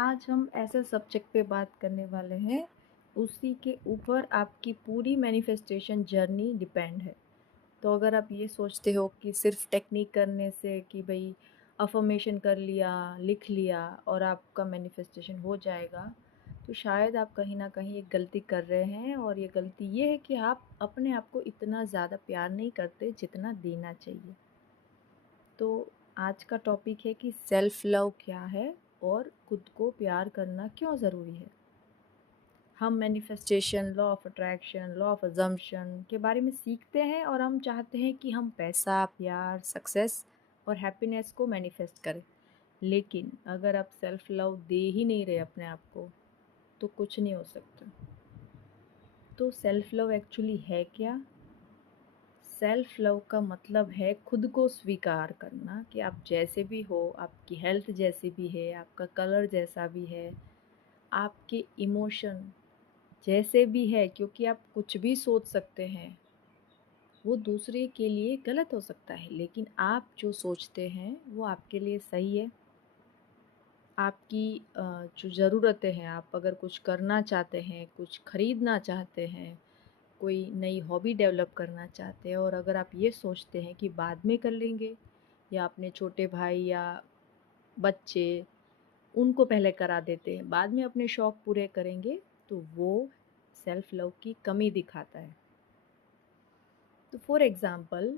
आज हम ऐसे सब्जेक्ट पे बात करने वाले हैं, उसी के ऊपर आपकी पूरी मैनिफेस्टेशन जर्नी डिपेंड है। तो अगर आप ये सोचते हो कि सिर्फ टेक्निक करने से कि भाई अफ़र्मेशन कर लिया, लिख लिया और आपका मैनिफेस्टेशन हो जाएगा, तो शायद आप कहीं न कहीं एक गलती कर रहे हैं और ये गलती ये है कि आप अपने आप को इतना ज़्यादा प्यार नहीं करते जितना देना चाहिए। तो आज का टॉपिक है कि सेल्फ लव क्या है और खुद को प्यार करना क्यों ज़रूरी है। हम manifestation, law of attraction, law of assumption के बारे में सीखते हैं और हम चाहते हैं कि हम पैसा, प्यार, सक्सेस और हैप्पीनेस को मैनिफेस्ट करें। लेकिन अगर आप सेल्फ लव दे ही नहीं रहे अपने आप को, तो कुछ नहीं हो सकता। तो सेल्फ लव एक्चुअली है क्या? सेल्फ लव का मतलब है खुद को स्वीकार करना कि आप जैसे भी हो, आपकी हेल्थ जैसी भी है, आपका कलर जैसा भी है, आपके इमोशन जैसे भी है, क्योंकि आप कुछ भी सोच सकते हैं, वो दूसरे के लिए गलत हो सकता है, लेकिन आप जो सोचते हैं वो आपके लिए सही है। आपकी जो ज़रूरतें हैं, आप अगर कुछ करना चाहते हैं, कुछ खरीदना चाहते हैं, कोई नई हॉबी डेवलप करना चाहते हैं और अगर आप ये सोचते हैं कि बाद में कर लेंगे या अपने छोटे भाई या बच्चे उनको पहले करा देते हैं, बाद में अपने शौक़ पूरे करेंगे, तो वो सेल्फ लव की कमी दिखाता है। तो फॉर एग्ज़ाम्पल,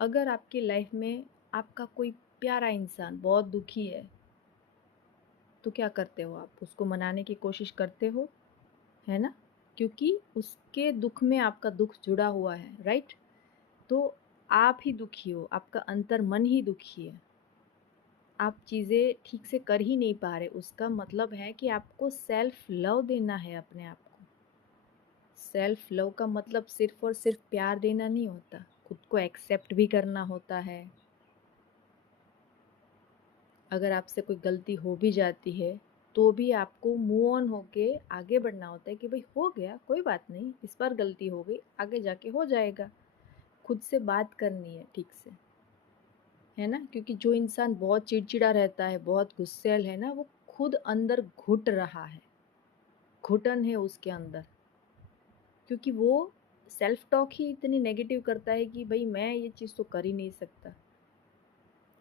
अगर आपकी लाइफ में आपका कोई प्यारा इंसान बहुत दुखी है, तो क्या करते हो आप? उसको मनाने की कोशिश करते हो, है ना? क्योंकि उसके दुःख में आपका दुःख जुड़ा हुआ है, राइट? तो आप ही दुखी हो, आपका अंतर्मन ही दुखी है। आप चीज़ें ठीक से कर ही नहीं पा रहे, उसका मतलब है कि आपको सेल्फ लव देना है अपने आप को। सेल्फ लव का मतलब सिर्फ़ और सिर्फ़ प्यार देना नहीं होता, खुद को एक्सेप्ट भी करना होता है। अगर आपसे कोई गलती हो भी जाती है, तो भी आपको मूव ऑन होके आगे बढ़ना होता है कि भाई हो गया, कोई बात नहीं, इस बार गलती हो गई, आगे जाके हो जाएगा। खुद से बात करनी है ठीक से, है ना? क्योंकि जो इंसान बहुत चिड़चिड़ा रहता है, बहुत गुस्सैल है ना, वो खुद अंदर घुट रहा है, घुटन है उसके अंदर। क्योंकि वो सेल्फ टॉक ही इतनी नेगेटिव करता है कि भाई मैं ये चीज़ तो कर ही नहीं सकता,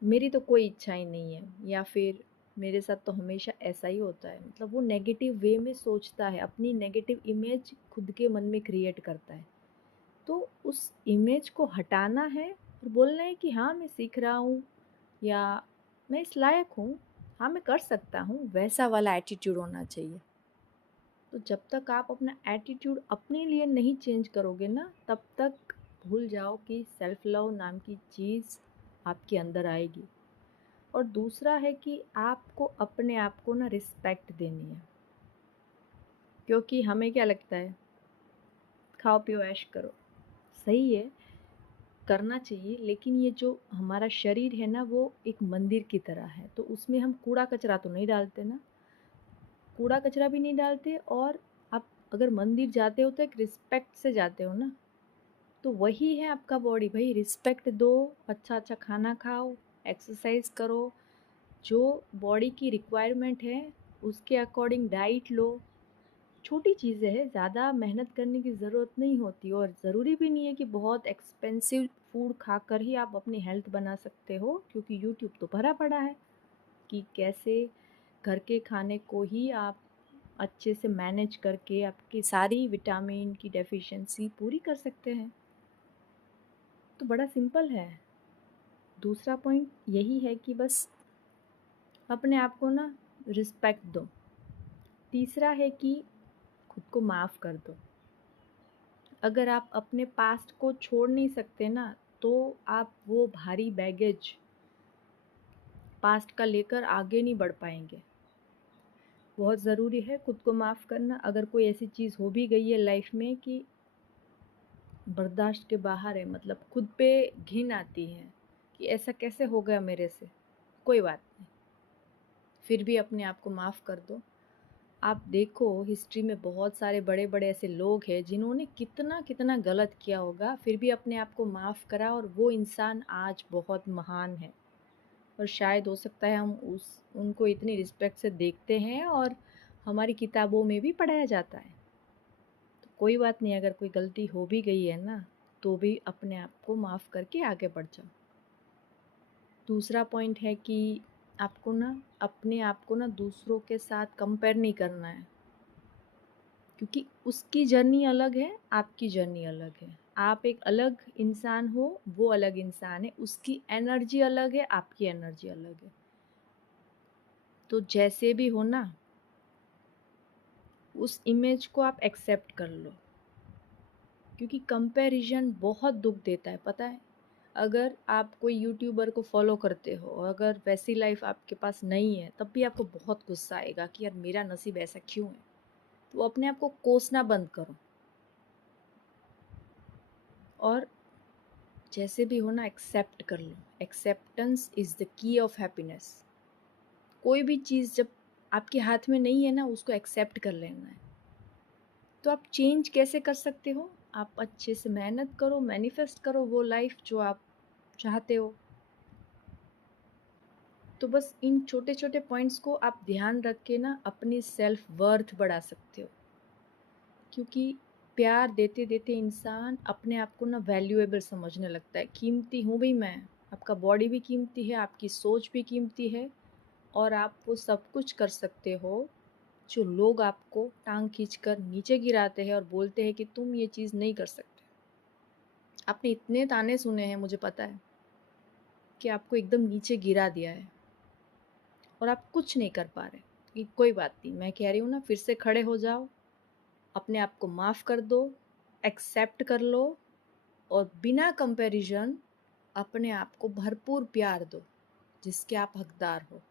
मेरी तो कोई इच्छा ही नहीं है, या फिर मेरे साथ तो हमेशा ऐसा ही होता है। मतलब वो नेगेटिव वे में सोचता है, अपनी नेगेटिव इमेज खुद के मन में क्रिएट करता है। तो उस इमेज को हटाना है और बोलना है कि हाँ, मैं सीख रहा हूँ या मैं इस लायक हूँ, हाँ, मैं कर सकता हूँ, वैसा वाला एटीट्यूड होना चाहिए। तो जब तक आप अपना एटीट्यूड अपने लिए नहीं चेंज करोगे ना, तब तक भूल जाओ कि सेल्फ लव नाम की चीज़ आपके अंदर आएगी। और दूसरा है कि आपको अपने आप को ना रिस्पेक्ट देनी है, क्योंकि हमें क्या लगता है, खाओ पियो ऐश करो, सही है, करना चाहिए, लेकिन ये जो हमारा शरीर है ना, वो एक मंदिर की तरह है, तो उसमें हम कूड़ा कचरा तो नहीं डालते ना, कूड़ा कचरा भी नहीं डालते। और आप अगर मंदिर जाते हो तो एक रिस्पेक्ट से जाते हो ना, तो वही है आपका बॉडी। भाई रिस्पेक्ट दो, अच्छा अच्छा खाना खाओ, एक्सरसाइज करो, जो बॉडी की रिक्वायरमेंट है उसके अकॉर्डिंग डाइट लो। छोटी चीज़ें हैं, ज़्यादा मेहनत करने की ज़रूरत नहीं होती और ज़रूरी भी नहीं है कि बहुत एक्सपेंसिव फूड खाकर ही आप अपनी हेल्थ बना सकते हो, क्योंकि यूट्यूब तो भरा पड़ा है कि कैसे घर के खाने को ही आप अच्छे से मैनेज करके आपकी सारी विटामिन की डेफिशिएंसी पूरी कर सकते हैं। तो बड़ा सिंपल है। दूसरा पॉइंट यही है कि बस अपने आप को ना रिस्पेक्ट दो। तीसरा है कि खुद को माफ़ कर दो। अगर आप अपने पास्ट को छोड़ नहीं सकते ना, तो आप वो भारी बैगेज पास्ट का लेकर आगे नहीं बढ़ पाएंगे। बहुत ज़रूरी है खुद को माफ़ करना। अगर कोई ऐसी चीज़ हो भी गई है लाइफ में कि बर्दाश्त के बाहर है, मतलब खुद पे घिन आती है कि ऐसा कैसे हो गया मेरे से, कोई बात नहीं, फिर भी अपने आप को माफ़ कर दो। आप देखो हिस्ट्री में बहुत सारे बड़े बड़े ऐसे लोग हैं जिन्होंने कितना कितना गलत किया होगा, फिर भी अपने आप को माफ़ करा और वो इंसान आज बहुत महान है। और शायद हो सकता है हम उनको इतनी रिस्पेक्ट से देखते हैं और हमारी किताबों में भी पढ़ाया जाता है। तो कोई बात नहीं, अगर कोई गलती हो भी गई है ना, तो भी अपने आप को माफ़ करके आगे बढ़ जाओ। दूसरा पॉइंट है कि आपको ना अपने आप को ना दूसरों के साथ कंपेयर नहीं करना है, क्योंकि उसकी जर्नी अलग है, आपकी जर्नी अलग है। आप एक अलग इंसान हो, वो अलग इंसान है, उसकी एनर्जी अलग है, आपकी एनर्जी अलग है। तो जैसे भी हो ना, उस इमेज को आप एक्सेप्ट कर लो, क्योंकि कंपैरिजन बहुत दुख देता है, पता है। अगर आप कोई यूट्यूबर को फॉलो करते हो, अगर वैसी लाइफ आपके पास नहीं है, तब भी आपको बहुत गुस्सा आएगा कि यार मेरा नसीब ऐसा क्यों है। तो अपने आप को कोसना बंद करो, और जैसे भी हो ना एक्सेप्ट कर लो। Acceptance is the key of happiness. कोई भी चीज़ जब आपके हाथ में नहीं है ना, उसको एक्सेप्ट कर लेना है। तो आप चेंज कैसे कर सकते हो? आप अच्छे से मेहनत करो, मैनिफेस्ट करो वो लाइफ जो आप चाहते हो। तो बस इन छोटे छोटे पॉइंट्स को आप ध्यान रख के ना अपनी सेल्फ वर्थ बढ़ा सकते हो, क्योंकि प्यार देते देते इंसान अपने आप को ना वैल्यूएबल समझने लगता है। कीमती हूँ भाई मैं, आपका बॉडी भी कीमती है, आपकी सोच भी कीमती है, और आप वो सब कुछ कर सकते हो जो लोग आपको टांग खींचकर नीचे गिराते हैं और बोलते हैं कि तुम ये चीज़ नहीं कर सकते। आपने इतने ताने सुने हैं, मुझे पता है, कि आपको एकदम नीचे गिरा दिया है और आप कुछ नहीं कर पा रहे। कि कोई बात नहीं, मैं कह रही हूँ ना, फिर से खड़े हो जाओ, अपने आप को माफ़ कर दो, एक्सेप्ट कर लो, और बिना कंपैरिजन अपने आप को भरपूर प्यार दो जिसके आप हकदार हो।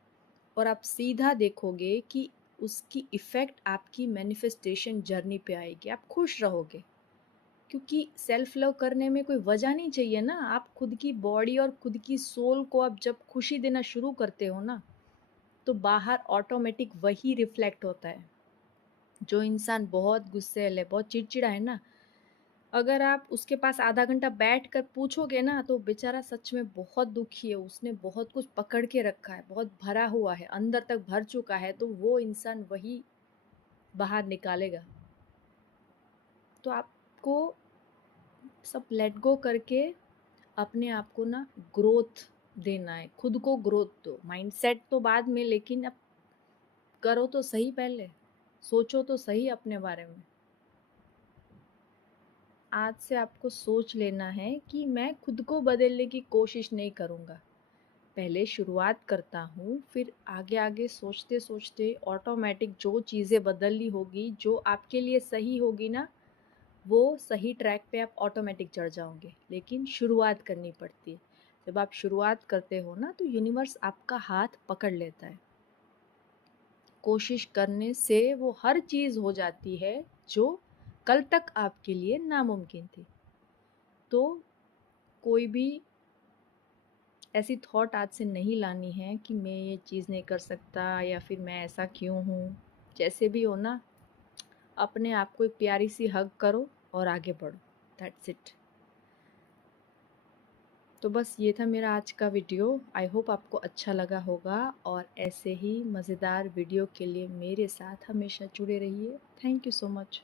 और आप सीधा देखोगे कि उसकी इफ़ेक्ट आपकी मैनिफेस्टेशन जर्नी पे आएगी। आप खुश रहोगे, क्योंकि सेल्फ लव करने में कोई वजह नहीं चाहिए ना। आप खुद की बॉडी और खुद की सोल को आप जब खुशी देना शुरू करते हो ना, तो बाहर ऑटोमेटिक वही रिफ्लेक्ट होता है। जो इंसान बहुत गुस्सैल है, बहुत चिड़चिड़ा है ना, अगर आप उसके पास आधा घंटा बैठ कर पूछोगे ना, तो बेचारा सच में बहुत दुखी है, उसने बहुत कुछ पकड़ के रखा है, बहुत भरा हुआ है, अंदर तक भर चुका है, तो वो इंसान वही बाहर निकालेगा। तो आपको सब लेट गो करके अपने आप को ना ग्रोथ देना है, खुद को ग्रोथ दो। माइंडसेट तो बाद में, लेकिन अब करो तो सही, पहले सोचो तो सही अपने बारे में। आज से आपको सोच लेना है कि मैं खुद को बदलने की कोशिश नहीं करूँगा। पहले शुरुआत करता हूँ, फिर आगे आगे सोचते सोचते ऑटोमेटिक जो चीज़ें बदलनी होगी, जो आपके लिए सही होगी ना, वो सही ट्रैक पे आप ऑटोमेटिक चढ़ जाओगे। लेकिन शुरुआत करनी पड़ती है। जब आप शुरुआत करते हो ना, तो यूनिवर्स आपका हाथ पकड़ लेता है। कोशिश करने से वो हर चीज़ हो जाती है जो कल तक आपके लिए नामुमकिन थी। तो कोई भी ऐसी थॉट आज से नहीं लानी है कि मैं ये चीज़ नहीं कर सकता, या फिर मैं ऐसा क्यों हूँ। जैसे भी हो ना, अपने आप को एक प्यारी सी हग करो और आगे बढ़ो। That's it. तो बस ये था मेरा आज का वीडियो। आई होप आपको अच्छा लगा होगा, और ऐसे ही मज़ेदार वीडियो के लिए मेरे साथ हमेशा जुड़े रहिए। Thank you so much.